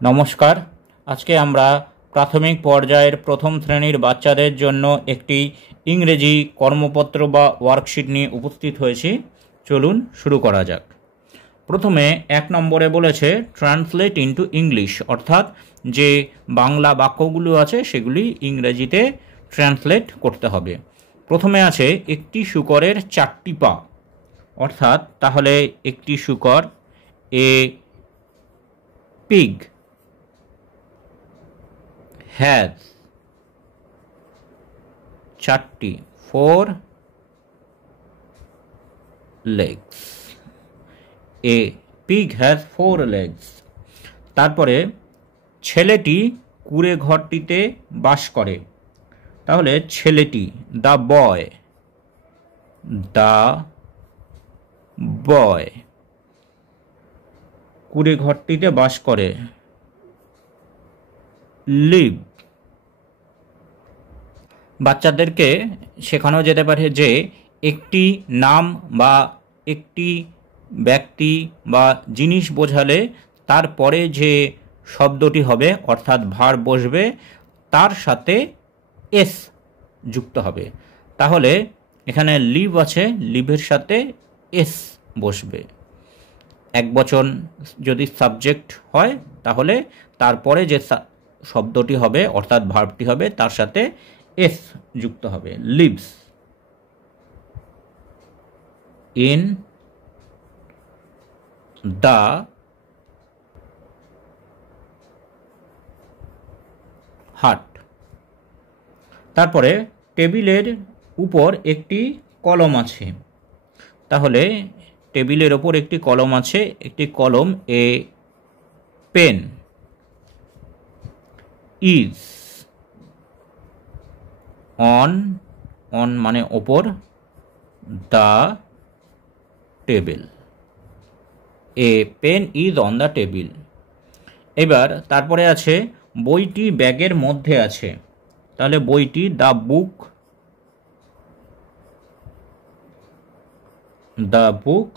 নমস্কার। আজকে আমরা প্রাথমিক পর্যায়ের প্রথম শ্রেণীর বাচ্চাদের জন্য একটি ইংরেজি কর্মপত্র বা ওয়ার্কশিট নিয়ে উপস্থিত হয়েছি। চলুন শুরু করা যাক। প্রথমে 1 নম্বরে বলেছে ট্রান্সলেট ইনটু ইংলিশ, অর্থাৎ যে বাংলা বাক্যগুলো আছে সেগুলি ইংরেজিতে ট্রান্সলেট করতে হবে। প্রথমে আছে একটি শূকরের 4টি পা, অর্থাৎ তাহলে একটি শূকর, এ পিগ has 4টি 4 legs, a pig has 4 legs। তারপরে ছেলেটি কুঁড়ে ঘরটিতে বাস করে, তাহলে ছেলেটি দ্য বয় কুঁড়ে ঘরটিতে বাস করে, লিভ। বাচ্চাদেরকে শেখানো যেতে পারে যে একটি নাম বা একটি ব্যক্তি বা জিনিস বোঝালে তারপরে যে শব্দটি হবে অর্থাৎ ভার্ব বসবে তার সাথে এস যুক্ত হবে। তাহলে এখানে লিভ আছে, লিভের সাথে এস বসবে। একবচন যদি সাবজেক্ট হয় তাহলে তারপরে যে শব্দটি হবে অর্থাৎ ভার্বটি হবে তার সাথে এস যুক্ত হবে। লিভস ইন দ্য হাট। তারপরে টেবিলের উপর একটি কলম আছে, তাহলে টেবিলের ওপর একটি কলম আছে, একটি কলম, এ পেন। ইজ অন মানে ওপর, the table, a pen is on the table. এবার তারপরে আছে বইটি ব্যাগের মধ্যে আছে, তাহলে বইটি দ্য বুক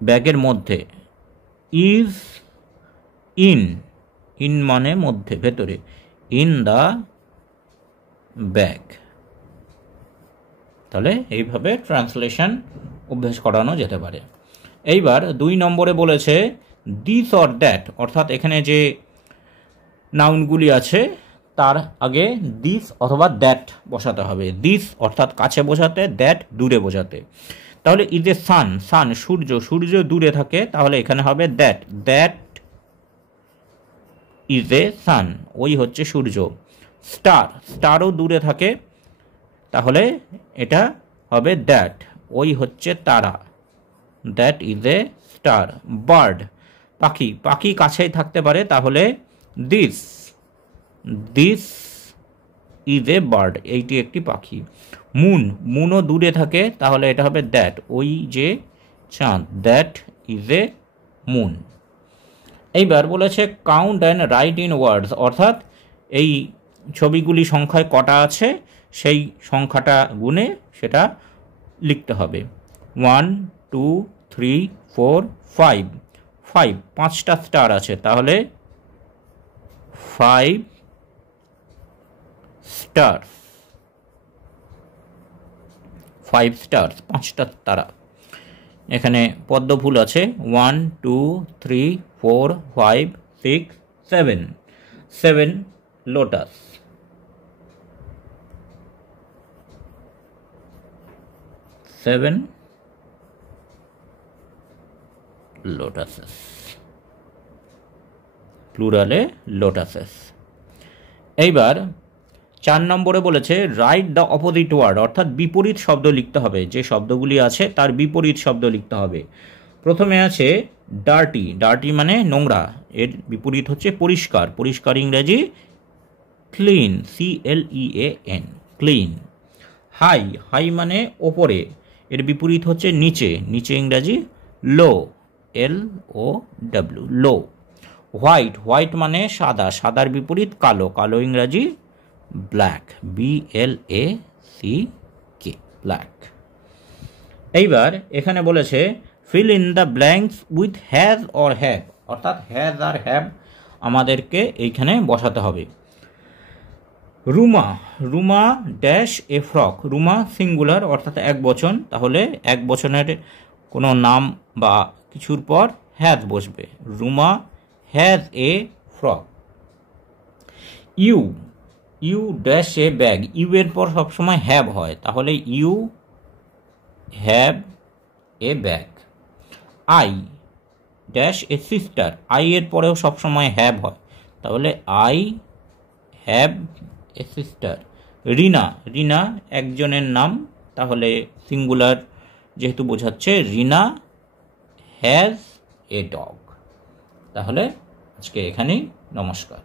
ব্যাগের মধ্যে। ইজ ইন মানে মধ্যে, ভেতরে, ইন দ্য ব্যাগ। তাহলে এইভাবে ট্রান্সলেশন অভ্যাস করানো যেতে পারে। এইবার 2 নম্বরে বলেছে দিস অর দ্যাট, অর্থাৎ এখানে যে নাউনগুলি আছে তার আগে দিস অথবা দ্যাট বসাতে হবে। দিস অর্থাৎ কাছে বোঝাতে, দ্যাট দূরে বোঝাতে। তাহলে ইজ এ সান সূর্য দূরে থাকে, তাহলে এখানে হবে দ্যাট ইজ এ সান, ওই হচ্ছে সূর্য। স্টারও দূরে থাকে, তাহলে এটা হবে দ্যাট, ওই হচ্ছে তারা, that is a star. Bird পাখি কাছেই থাকতে পারে, তাহলে দিস ইজ এ বার্ড, এইটি একটি পাখি। মুনও দূরে থাকে, তাহলে এটা হবে দ্যাট, ওই যে চাঁদ, দ্যাট ইজ এ মুন। এইবার বলেছে count and right in words, অর্থাৎ এই ছবিগুলি সংখ্যায় কটা আছে সেই সংখ্যাটা গুণে সেটা লিখতে হবে। 1 2 3 4 5, 5টা স্টার আছে, তাহলে 5 স্টার, 5টা তারা। এখানে পদ্ম ফুল আছে, 1 2 3 4 5 6 7 লোটাস। 7 লোটাসেস, প্লুরালে লোটাসেস। এইবার 4 নম্বরে বলেছে রাইট দ্য অপোজিট ওয়ার্ড, অর্থাৎ বিপরীত শব্দ লিখতে হবে। যে শব্দগুলি আছে তার বিপরীত শব্দ লিখতে হবে। প্রথমে আছে ডার্টি মানে নোংরা, এর বিপরীত হচ্ছে পরিষ্কার ইংরেজি ক্লিন, CLEAN, ক্লিন। হাই মানে ওপরে, এর বিপরীত হচ্ছে নিচে ইংরেজি লো, LOW, লো। হোয়াইট মানে সাদার বিপরীত কালো ইংরেজি ব্ল্যাক, BLACK, ব্ল্যাক। এইবার এখানে বলেছে fill in the blanks with has or have, অর্থাৎ হ্যাজ আর হ্যাভ আমাদেরকে এইখানে বসাতে হবে। Ruma, Ruma dash a frock, Ruma singular অর্থাৎ এক বচন, তাহলে এক বচনের কোনো নাম বা কিছুর পর হ্যাজ বসবে। Ruma has a frock. You, you dash a bag, you এর পর সবসময় হ্যাভ হয়, তাহলে you have a bag. I dash a sister, I এর পরেও সবসময় হ্যাভ হয়, তাহলে I have a sister. Rina, Rina একজনের নাম, তাহলে সিঙ্গুলার যেহেতু বোঝাচ্ছে, রিনা হ্যাজ এ ডগ। তাহলে আজকে এখানেই, নমস্কার।